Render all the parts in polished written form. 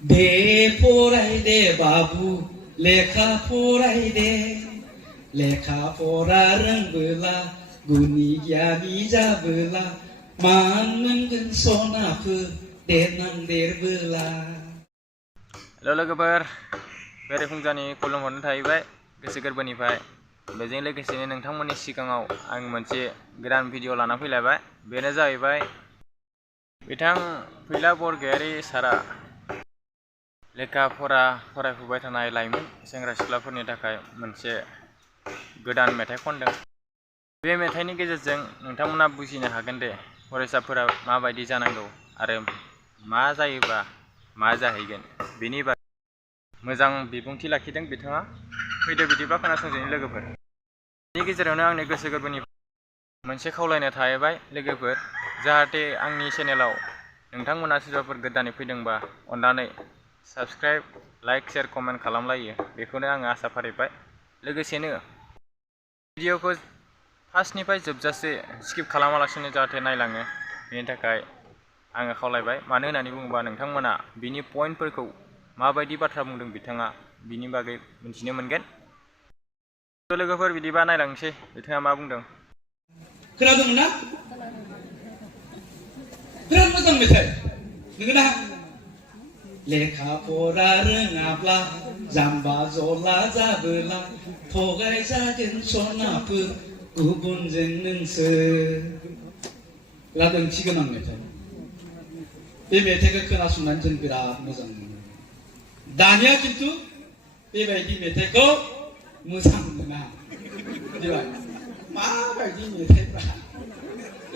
내 포라이데 바부 레카 포라이데 레카 포라른 블라 구니기야니 자블라 만문근 소나프 대낭데르 블라. Halo logoफोर, बेरेफुंजानि खुलुम हरनो थाहैबाय गोसो गोरबोनिफ्राय। बेजों लोगोसेनो नोंथांमोननि सिगाङाव आं मोनसे गोदान भिडिअ लाना फैलायबाय। बेनो जाहैबाय बिथां फैला बरगयारी सारा लेखा फरायफुबाय थानाय लाइमोन सेंग्रा सिख्लाफोरनि थाखाय मोनसे गोदान मेथाइ खनदों। बे मेथाइनि गेजेरजों नोंथांमोना बुजिनो हागोन दे फरायसाफोरा माबायदि जानांगौ आरो मा जायोबा मा जाहैगोन बेनि बागै मोजां बिबुंथि लाखिदों बिथाङा। फैदो बिदिबा खोनासंजायो लोगोफोर। बेनि गेजेरावनो आंनि गोसो गोरबोनि मोनसे खावलायनाय थाहैबाय लोगोफोर, जाहाथे आंनि चेनेलाव नोंथांमोना सोरबाफोर गोदानै फैदोंबा अननानै साबस्क्राइब, लाइक, शेयार, कमेन्ट खालामलायो, बेखौनो आङो आसा फारिबाय। लोगोसेनो भिडिअखौ फार्स्टनिफ्राय जोबजासे स्किप खालामालासिनो जाहाथे नायलाङो, बेनि थाखाय आङो खावलायबाय। मानो होननानै बुङोबा नोंथांमोना बिनि पइन्टफोरखौ माबायदि बाथ्रा बुंदों बिथाङा बिनि बागै मिथिनो मोनगोन। लोगोफोर बिदिबा नायलांसै बिथाङा मा बुंदों। खोनादोंमोन ना? बिराद मोजां मेथाइ नंगौना? लेखा फरा रोङाब्ला जाम्बा जला जाबोला थगायजागोन सनाफोर गुबुनजों नोंसोर। बिराद ओंथि गोनां मेथाइ। बे मेथाइखौ खोनासंनानै जों बिराद मोजां मोनो। दानिया खिन्थु बेबायदि मेथाइखौ मोजां मोना। माबायदि मेथाइफ्रा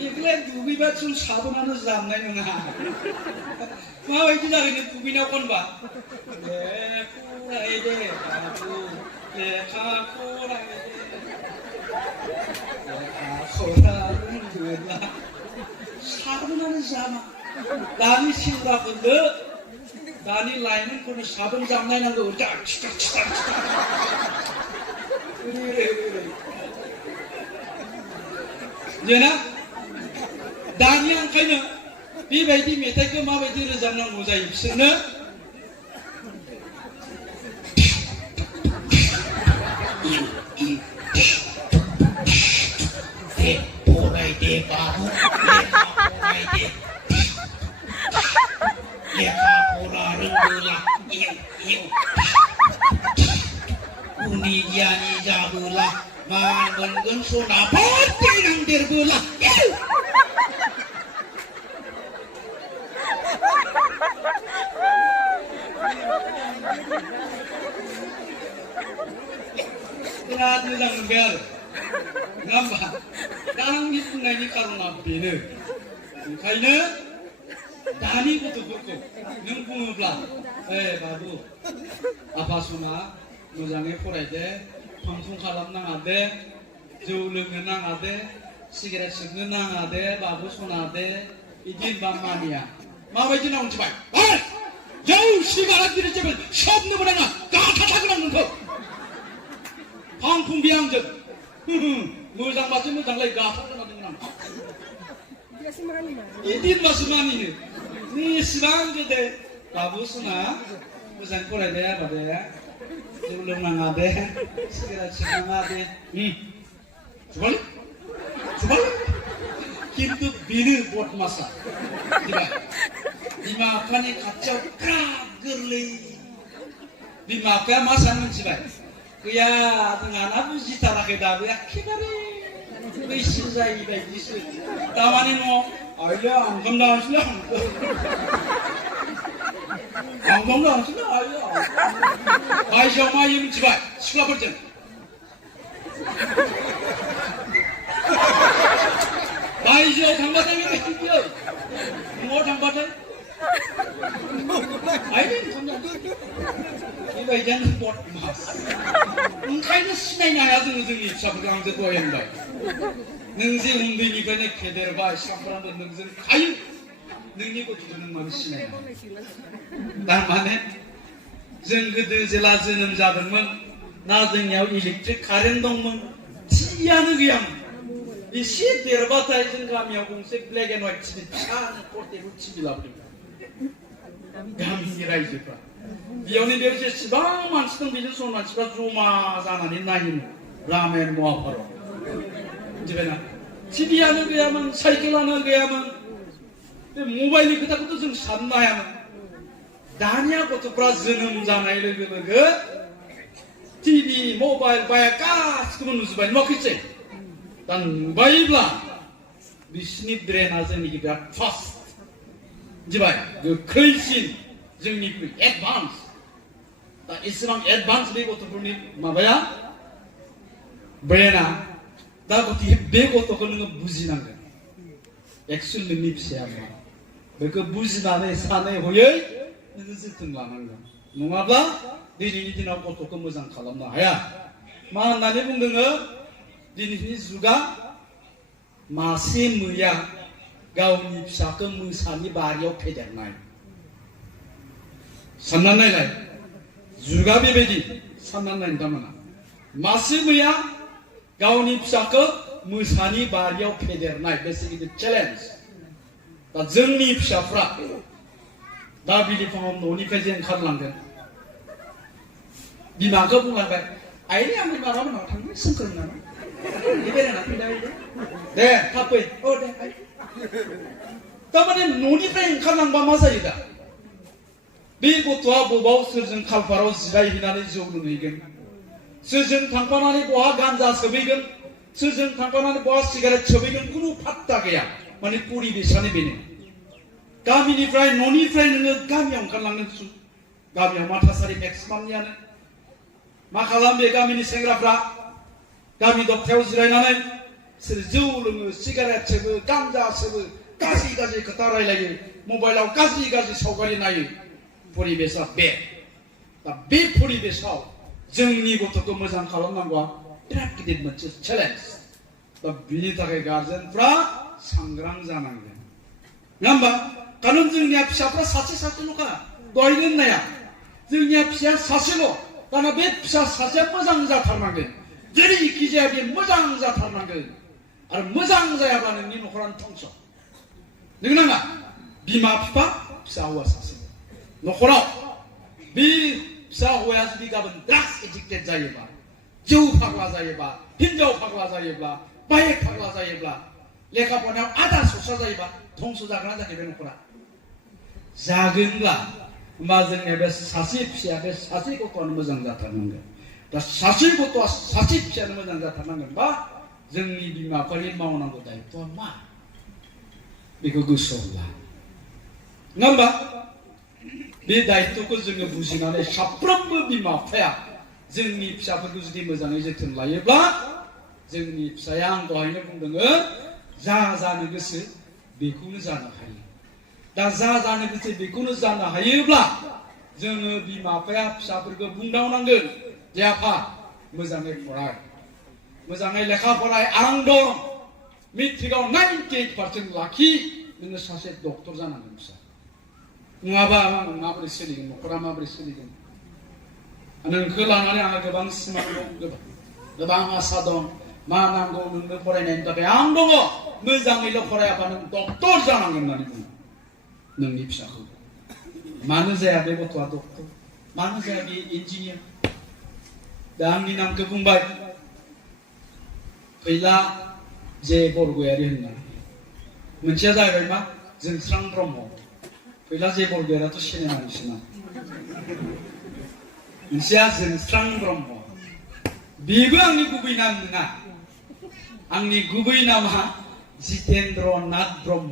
एखलाय दुगैबा जों साबोनानो जामनाय नङा। माबायदि जागोन दुगैनायाव खनबा फरायदे बाबु लेखा फरायदे लेखा फरा रोंबोला साबोनानो जामा। दानि सेंग्राफोरनो दानि लाइमोनफोरनो साबोन जामनाय नांगौ। जेना दानिया ओंखायनो बेबायदि मेथाइखौ माबायदि रोजाबनांगौ जायो बिसोरनो फरायदे बाबु लेखा फरा रोंबोला उनि गियानि जाबोला मान मोनगोन सनाफोर देनांदेरबोला। बिराद मोजां मोनबाय आरो नङा होमबा? दा आंनि बुंनायनि खारना बेनो। ओंखायनो दानि गथ'फोरखौ नों बुङोब्ला बाबु आफा सना मोजाङै फरायदे, फांफुं खालामनाङा दे, जौ लोंनो नाङा दे, सिगारेट सोबनो नाङा दे, बाबु सना दे, बिदि होनबा मानिया। माबायदि ना मिथिबाय? जौ सिगारेट बिरि जेबो सोबनोबो नाङा, गाथा थागोन आं नोंखौ। फांफुं बिहांजों मोजांबासो मोजांलाय गाथा खोनादोंमोन आं। बिदि होनबासो मानिनो। इसिबां गोदो बाबु सना मोजां फरायदे आबादे, जौ लोंनाङा दे, सिगारेट सोबनाङा दे, खिन्थु बेनो बदमासा। बिमा बिफानि खाथियाव बिराद गोरलै। बिमा बिफाया मा सानो मिथिबाय? गैया जोंहाना बुजिथाराखै दाबो, एखेबारे बैसो जायै बायदिसो। दामानि न'आव आइया ओंखाम जानोसैलै ओंखाम जानोसैलै आइया। बायजोआव मायो मिथिबाय? सिख्लाफोरजों बायजोआव थांबाथाय बेबायदि बियो, न'आव थांबाथाय आइया ओंखाम जानोसै। बेबायदियानो बदमास। ओंखायनो सिनायनो हाया जोङो जोंनि फिसाफोरखौ। आं जे दहाय होनबाय, नों जे उन्दैनिफ्रायनो फेदेरबाय सामफ्रामबो नोंजों थायो, नोंनि गथ'खौ नों मानो सिनायनो? थारमाने जों गोदो जेला जोनोम जादोंमोन ना जोंनियाव इलेक्ट्रिक कारेन्ट दंमोन, टिभियानो गैयामोन। एसे देरबाथाय जों गामियाव गंसे ब्लेक एन्ड व्हाइट टिभि, फिसा पर्टेबल टिभि लाबोदों। गामिनि रायजोफ्रा बेयावनो बेयाव जेसेबां मानसि दं बेजों सन मानसिफ्रा जमा जानानै नायोमोन रामायण महाभारत मिथिबायना टिभियानो गैयामोन साइकेलानो गैयामोन बे मबाइलनि खोथाखौथ' जों साननो हायामोन दानिया गथ'फ्रा जोनोम जानाय लोगो लोगो टिभि मबाइल बाया गासिखौबो नुजोबबाय नुवाखैसै दा नुबायब्ला बिसिनि ब्रेना जोंनिखि बिराद फास्ट मिथिबाय गोख्रैसिन जोंनिख्रुइ एडभान्स दा एसेबां एडभान्स बे गथ'फोरनि माबाया ब्रेना दा गतिके बे गथ'खौ नोङो बुजिनांगोन एक्सुअल नोंनि फिसाया मा बेखौ बुजिनानै सानै हयै नोङो जोथोन लानांगोन नङाब्ला दिनैनि दिनाव गथ'खौ मोजां खालामनो हाया मा होननानै बुंदोङो दिनैनि जुगा मासे मैया गावनि फिसाखौ मोसानि बारियाव फेदेरनाय साननानै नायलाय जुगा बेबायदि साननानै नाय नोंथांमोना मासे मैया गावनि फिसाखौ मोसानि बारियाव फेदेरनाय बेसे गिदिर चेलेन्ज दा जोंनि फिसाफ्रा दा बिलिफाङाव न'निफ्राय जे ओंखारलांगोन बिमाखौ बुंलांबाय आइरे आंनि माबामोनाव थांनो सोंखोर नामा बेरायना फैदा दे थाब फै औ दे आइ थारमाने न'निफ्राय ओंखारलांबा मा जायो दा बे गथ'आ बबाव सोरजों खालपाराव जिरायहैनानै जौ लोंहैगोन सोरजों थांफानानै बहा गान्जा सोबहैगोन सोरजों थांफानानै बहा सिगारेट सोबहैगोन खुनु फात्ता गैया माने परिबेसानो बेनो गामिनिफ्राय न'निफ्राय नोङो गामियाव ओंखारलांनो गामियाव मा थासारि मेक्सिमामनियानो मा खालाम बे गामिनि सेंग्राफ्रा गामि दबथायाव जिरायनानै सोर जौ लोङो सिगारेट सोबो गान्जा सोबो गाज्रि गाज्रि खोथा रायलायो मबाइलाव गाज्रि गाज्रि सावगारि नायो परिबेसा बे दा बे परिबेसाव जोंनि गथ'खौ मोजां खालामनांगौआ बिराद गिदिर मोनसे चेलेन्ज दा बिनि थाखाय गार्जेनफ्रा सांग्रां जानांगोन नङा होमबा खारन जोंनिया फिसाफ्रा सासे सासेल'खा दहायनो होननाया जोंनिया फिसाया सासेल' दाना बे फिसा सासेया मोजां जाथारनांगोन जेरैखि जाया बे मोजां जाथारनांगोन आरो मोजां जायाब्ला नोंनि न'खरानो धंस नोंगौ ना बिमा बिफा फिसा हौवा सासे न'खराव बे फिसा हौवाया जुदि गाबोन ड्राग्स एडिक्टेड जायोबा जौ फाग्ला जायोबा हिनजाव फाग्ला जायोब्ला बाइक फाग्ला जायोब्ला लेखा फरायनायाव आधा ससा जायोबा धंस जागोन ना जायाखै बे न'खरा जागोनब्ला होमबा जोंनिया बे सासे फिसाया बे सासे गथ'आनो मोजां जाथारनांगोन दा सासे गथ'आ सासे फिसायानो मोजां जाथारनांगोन बा जोंनि बिमा बिफानि मावनांगौ दायित्वआ मा बेखौ गोसोआव ला नङा होमबा बे दायित्वखौ जोङो बुजिनानै साफ्रोमबो बिमा बिफाया जोंनि फिसाफोरखौ जुदि मोजाङै जोथोन लायोब्ला जोंनि फिसाया आं दहायनो बुंदोङो जा जानो गोसो बेखौनो जानो हायो दा जा जानो गोसो बेखौनो जानो हायोब्ला जोङो बिमा बिफाया फिसाफोरखौ बुंदावनांगोन जे आफा मोजाङै फराय मोजाङै लेखा फराय आं दं मेट्रिकआव 98% लाखि नोङो सासे डक्टर जानांगोन फिसा नङाबा माबोरै सोलिगोन न'खरा माबोरै सोलिगोन नोंखौ लानानै आंहा गोबां सिमां दं गोबां आसा दं मा नांगौ नोंनो फरायनायनि थाखाय आं दङ मोजाङैल' फरायाबा नों डक्टर जानांगोन होननानै बुङो नोंनि फिसाखौ मानो जाया बे गथ'आ डक्टर मानो जाया बे इन्जिनियार दा आंनि नामखौ बुंबाय फैला जे बरगयारि होननाय मोनसेया जाहैबाय मा जोंस्रां ब्रह्म फैला जे बरगयारियाथ' सिनेमानिसो नाम मोनसेया जोंस्रां ब्रह्म बेबो आंनि गुबै नाम नङा आंनि गुबै नामा जितेन्द्र नाथ ब्रह्म